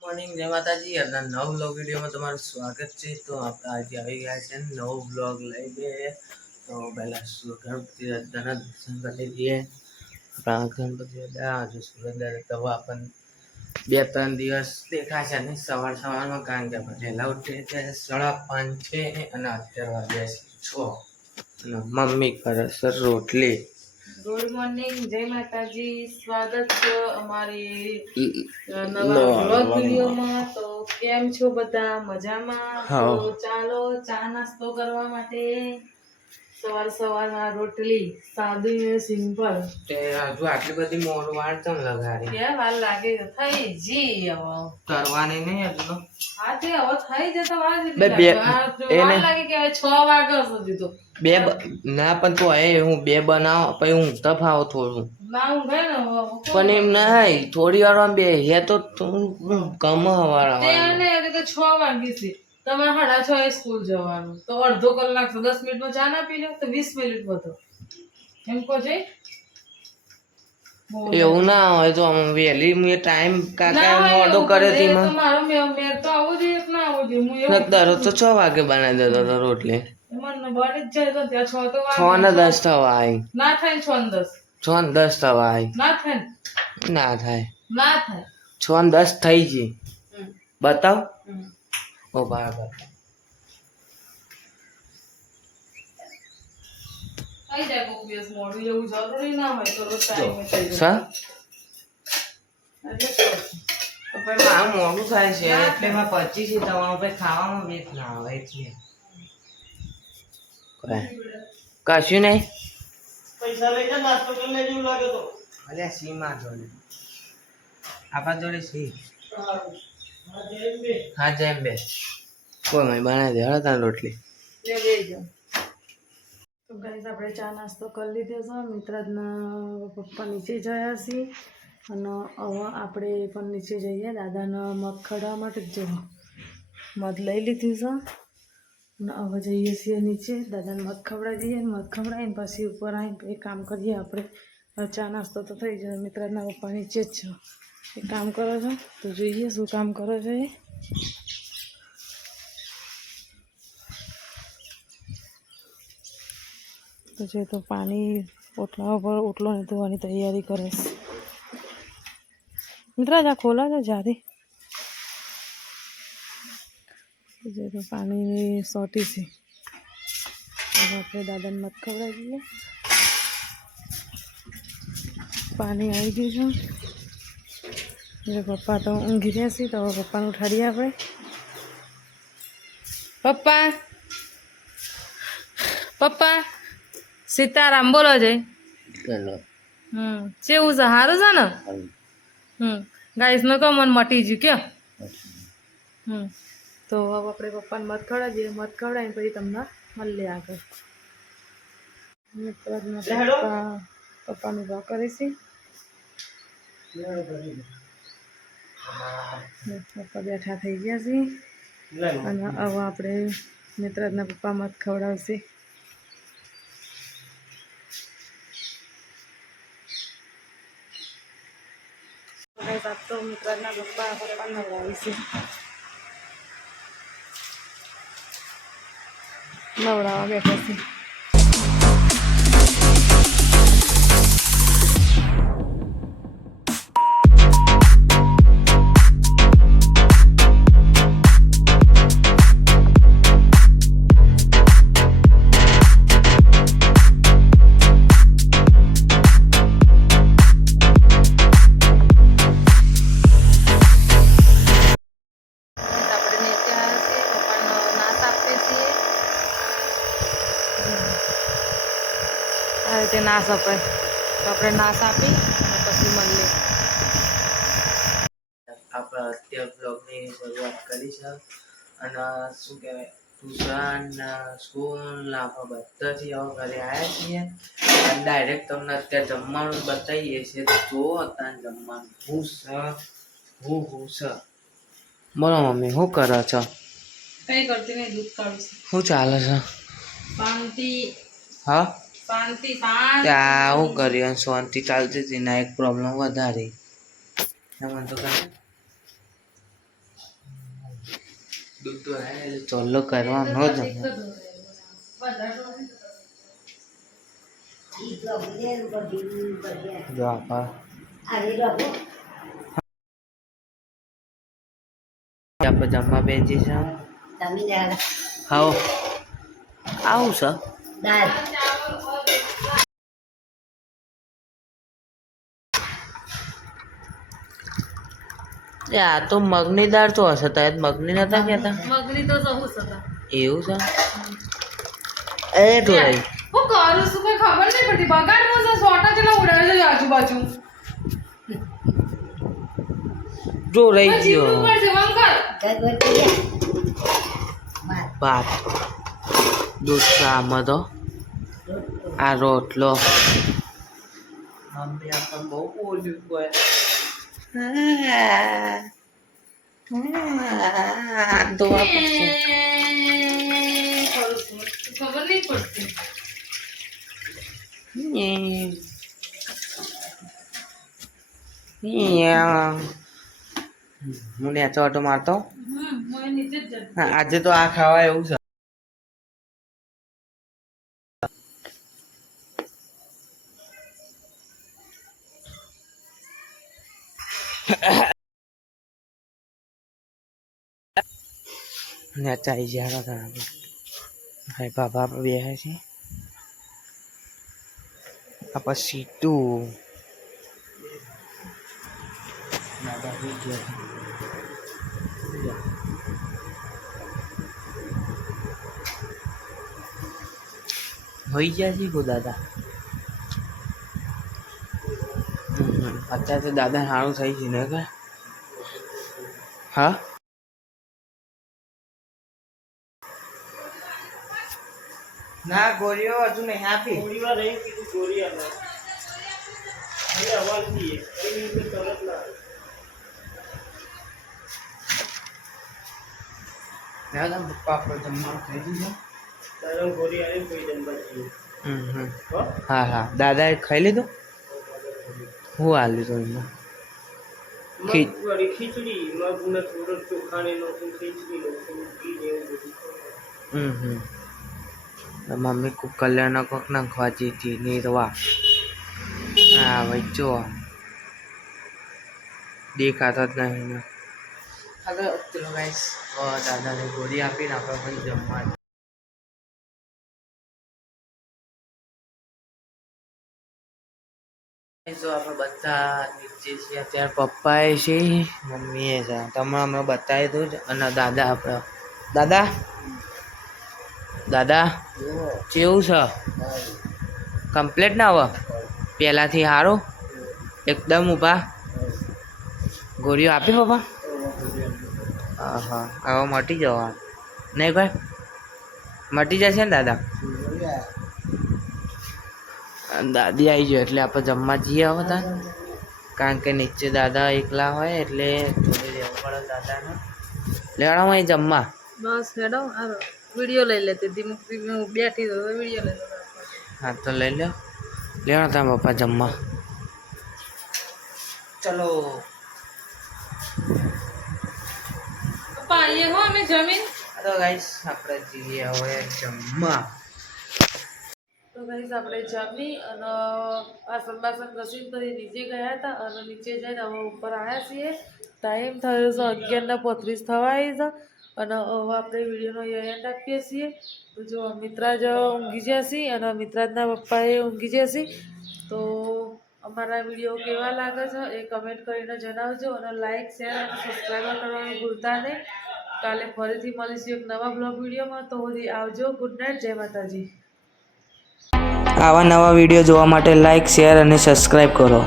Morning જય માતાજી આજના નવ બ્લોગ વિડીયોમાં તમારું સ્વાગત છે। તો આપણે આજે આવી ગયા છે નવો બ્લોગ લઈને। તો પહેલાં ગણપતિ દાદાના દર્શન કરી લઈએ। આપણા ગણપતિ દાદા આજે સુરેન્દ્ર તો આપણને 2-3 દિવસ દેખાશે નહીં સવારમાં, કારણ કે આપણે વહેલા ઉઠીએ છીએ 5:30 છે અને અત્યારે વાગ્યા છે 6 અને મમ્મી કરે છે રોટલી। ગુડ મોર્નિંગ, જય માતાજી, સ્વાગત છે અમારી નવા બ્લોગ વિડીયોમાં। તો કેમ છો બધા? મજામાં? તો ચાલો ચા નાસ્તો કરવા માટે સવારમાં રોટલી સાદી ને સિમ્પલ। તે હજુ આટલી બધી મોડ વાર ચમ લગાડી? કે વાર લાગે થઈ જી હવે કરવાની નહીં હજુ? હા તે હવે થઈ જતો વાર લાગે કે 6 વાગ્યા સુધી તો ના પણ તો હું 2 બનાવ પછી ઊંઘતા ફાવ થોડું ના ઊંઘે ને પણ એમ નહીં થોડી વાર બે હે તો ગમ હવાળા તેને 6 વાગી છે તમારે 6:30 સ્કૂલ જવાનું તો અડધો કલાક 10 મિનિટમાં ચા ના પી લો તો 20 મિનિટ વધો એમ કહો છે। એવું ના હોય તો વહેલી મેં ટાઈમ કાકા મોડો કરે તેમાં મારો મેર તો આવું જોઈએ કે ના આવું જોઈએ? હું દરરોજ તો 6 વાગે બનાવી દેતો હતો રોટલી। મને બળી જ જાય તો ત્યાં 6 તો 6 ને 10 થવા આવી ના થાય 6 ને 10 6 ને 10 થવા આવી ના થાય ના થાય 6 ને 10 થઈ ગઈ બતાવ ઓ બરાબર થઈ જાય કોક દિવસ મોડું એવું જરૂરી ના હોય તો રોજ ટાઈમે થઈ જાય સા પણ મારું મોડું થાય છે એટલે મેં 25 તમારું પછી ખાવામાં વેત ના આવે એટલે કશું નહીં પૈસા લઈ જા નાસ્તો કરીને જેવું લાગે તો અલ્યા સીમા જોડે આપણા જોડે સી હા જેમ બે કોઈ મેં બનાવી દે હળો તાર રોટલી તો ગાઈસ આપણે ચા નાસ્તો કરી લીધો છે। મિત્રાજના પપ્પા નીચે ગયા છે અને હવે આપણે પણ નીચે જઈએ દાદાના મગ ખવડાવવા માટે જ જવું મધ લઈ લીધી છે અને હવે જઈએ છીએ નીચે દાદાને મધ ખવડાવી દઈએ મધ ખવડાવીને પછી ઉપર આવીને એ કામ કરીએ આપણે। ચા નાસ્તો તો થઈ જાય। મિત્રાજના પપ્પા નીચે જ છે એ કામ કરો છો તો જોઈએ શું કામ કરો છો એ તો જે તો પાણી ઓટલા પર ઓટલો ને ધોવાની તૈયારી કરે છે। મિત્રાજ આ ખોલા છે જારી જે તો પાણીની સોટી છે હવે આપણે દાદાને મત ખવડાવી દઈએ। પાણી આવી ગયું છે પપ્પા તો ઊંઘી રહ્યા છે તો પપ્પાને ઉઠાડીએ આપણે। પપ્પા પપ્પા સીતારામ બોલો છે। કેવું છે સારું છે ને? ગાઈસ નો કહો મને મટી ગયું કે તો હવે આપણે પપ્પાને મત ખવડાવી દઈએ મત ખવડાવીને પછી તમને મળીએ આગળ। પપ્પાનું ભાવ કરે છે પપ્પા બેઠા થઈ ગયા છે અને હવે આપણે મિત્રાજના પપ્પા મત ખવડાવશે। તો મિત્રાજના પપ્પા નવડાવી છે નવડાવવા બેઠા છે। આ રીતે નાશ અપાય તો આપણે નાશ આપી અને પછી મળીએ। આપણે અત્યારે બ્લોગની શરૂઆત કરી છે અને શું કહેવાય ટ્યુશન સ્કૂલ આપણે બધાથી હવે ઘરે આવ્યા છીએ અને ડાયરેક્ટ તમને અત્યારે જમવાનું બતાવીએ છીએ જો અત્યારે જમવાનું હું છે બોલો મમ્મી શું કરો છો? કંઈ કરતી નહીં દૂધ કાઢું છું। શું ચાલે છે? પાણી હા શાંતિ શાંતિ આવું કર્યું શાંતિ ચાલતી હતી ના એક પ્રોબ્લેમ વધારે એમાં તો કરે દૂધ તો ચોલ્લો કરવાનો જ જો આપણે જમવા બેસી છે હા આવું છે આ તો મગની દાળ તો હશે તો મગની નતા કહેતા મગની તો સહુ સતા એવું છે એ ઢોરાઈ હું કરું છું કોઈ ખબર નહીં પડતી બગાડમાં છે સોટા જેલા ઉડાવે છે આજુબાજુ ઢોરાઈ ગયો ઉપર છે વંકર ભાત દૂધ આમાં તો આ રોટલો મમ્મી આપણે બહુ બોલ્યું કોઈ દોવા પડશે ખબર નહીં પડતી હું નેચો ઓટો મારતો હું નીચે જ જતી હા આજે તો આ ખાવા એવું છે નેચા આવી ગયા હતા ભાઈ બાબા બે છે આ પછી તું હોઈ ગયા છે દાદા અત્યારે તો દાદા સારું થઈ છે ને કે હા ના ગોળીઓ હજુ નહીં આપી ગોળીમાં નહીં કીધું ગોળી આપે અવાજ નહીં તરત ના દાદા પપ્પા આપણે જમવાનું ખાઈ દીધું દાદા ગોળી આવી કોઈ જમવા હા હા દાદાએ ખાઈ લીધું હું હાલ્યું તો એમાં ખીચડી મગને થોડો ચોખાને ખીચડી મમ્મી ખૂબ કલ્યાણ કોક ના ખવાતી હતી નીરવા હા વચ્ચો દેખાતો જ નહીં ને હવે ચલો ગાઈસ દાદાને ગોળી આપીને આપણે ભાઈ જમવા જો આપણે બધા નીચે છીએ અત્યારે પપ્પાએ છે મમ્મીએ છે તમને હમણાં બતાવી દઉં જ અને દાદા આપણે દાદા દાદા કેવું છે કમ્પ્લીટ ના હવે પહેલાંથી સારું એકદમ ઊભા ગોળીઓ આપી પપ્પા હા હવે મટી જવા નહીં ભાઈ મટી જશે ને દાદા દાદી આવી ગયો એટલે આપણે જમવા જઈએ હવે ત્યાં કારણ કે નીચે દાદા એકલા હોય એટલે જોડે રહેવું પડે દાદાને લેવાડામાં અહીં જમવા બસ હેડો વિડીયો લઈ લેતી હતી હું બેઠી તો વિડીયો લઈ લો હા તો લઈ લો લેવાડા ત્યાં પપ્પા જમવા ચલો પાણીએ હો અમે જમીન તો ગાઈસ આપણે જઈએ હવે જમવા તો ગાઈસ આપણે જમી અને વાસણ બાસણ ઘસીને પછી નીચે ગયા હતા અને નીચે જઈને હવે ઉપર આવ્યા છીએ ટાઈમ થયો છે 11:35 થવા આવી છે અને હવે આપણે વિડીયોનો એન્ડ આપીએ છીએ તો જો મિત્રાજ ઊંઘી ગયા છીએ અને મિત્રાજના પપ્પાએ ઊંઘી ગયા છીએ તો અમારા વિડીયો કેવા લાગે છે એ કમેન્ટ કરીને જણાવજો અને લાઇક શેર અને સબસ્ક્રાઈબ કરવાનું ભૂલતા નહીં કાલે ફરીથી મળીશું એક નવા બ્લોગ વિડીયોમાં તો સુધી આવજો ગુડ નાઇટ જય માતાજી આવા નવા વિડીયો જોવા માટે લાઇક શેર અને સબસ્ક્રાઈબ કરો